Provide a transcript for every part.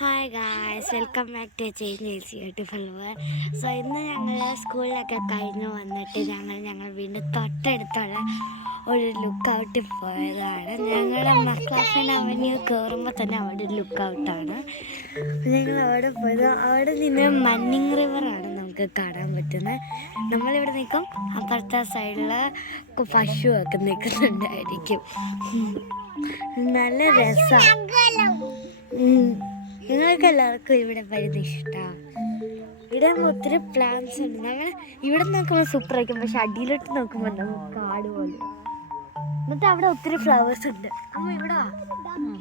Hi guys, welcome back to change beautiful world. So ഇന്ന് ഞങ്ങൾ സ്കൂളിലൊക്കെ കഴിഞ്ഞ് വന്നിട്ട് ഞങ്ങൾ വീണ്ടും തൊട്ടടുത്തുള്ള ഒരു ലുക്ക് ഔട്ടിൽ പോയതാണ്. ഞങ്ങളുടെ മക്ലാഫിൻ അവന്യൂ കയറുമ്പോൾ തന്നെ അവിടെ ഒരു ലുക്ക് ഔട്ടാണ്. ഞങ്ങൾ അവിടെ പോയത്, അവിടെ നിന്ന് മന്നിങ് റിവറാണ് നമുക്ക് കാണാൻ പറ്റുന്നത്. നമ്മളിവിടെ നിൽക്കും, അപ്പുറത്തെ സൈഡിൽ പശുവൊക്കെ നിൽക്കുന്നുണ്ടായിരിക്കും. നല്ല രസമാണ്. നിങ്ങൾക്ക് എല്ലാവർക്കും ഇവിടെ വരുന്നത് ഇഷ്ടമാണ്. ഇവിടെ ഒത്തിരി പ്ലാന്റ്സ് ഉണ്ട്. ഞങ്ങൾ ഇവിടെ നോക്കുമ്പോൾ സൂപ്പറായിരിക്കും, പക്ഷെ അടിയിലോട്ട് നോക്കുമ്പോൾ നമുക്ക് കാട് പോലെ. എന്നിട്ട് അവിടെ ഒത്തിരി ഫ്ലവേഴ്സ് ഉണ്ട്. അമ്മ ഇവിടെ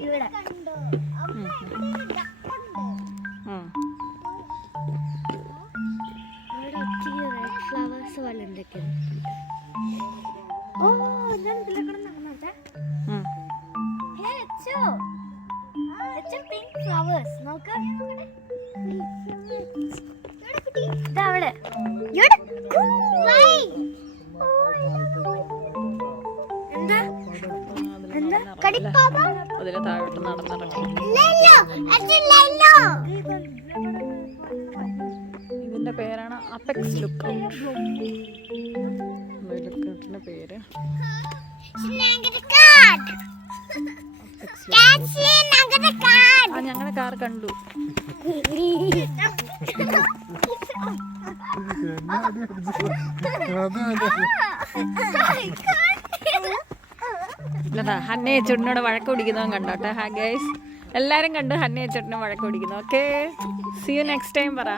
ഇവിടെ അവിടെ ഒത്തിരി റെഡ് ഫ്ലവേഴ്സ് പോലെ എന്തൊക്കെയാണ്. ഓ, ഞാൻ ഇതിലെ കൂടെ നടന്നോട്ടെ. പിങ്ക് ഫ്ലവേഴ്സ് നോക്ക്. ഇതവിടെ എന്താ എന്താ അതിലെ താഴോട്ട് നടന്നിറങ്ങി. ഇതിന്റെ പേരാണ് അപെക്സ് ലുക്ക് ഔട്ടിന്റെ പേര്. ഞങ്ങളുടെ കാർ കണ്ടു. ഹന്നയെ ചുട്ടിനോട് വഴക്ക് പിടിക്കുന്നവൻ കണ്ടോട്ടെ. ഹായ് ഗൈസ്, എല്ലാരും കണ്ടു ഹന്നയെ ചുട്ടിനെ വഴക്ക് പിടിക്കുന്നു. Okay, see you next time പറ.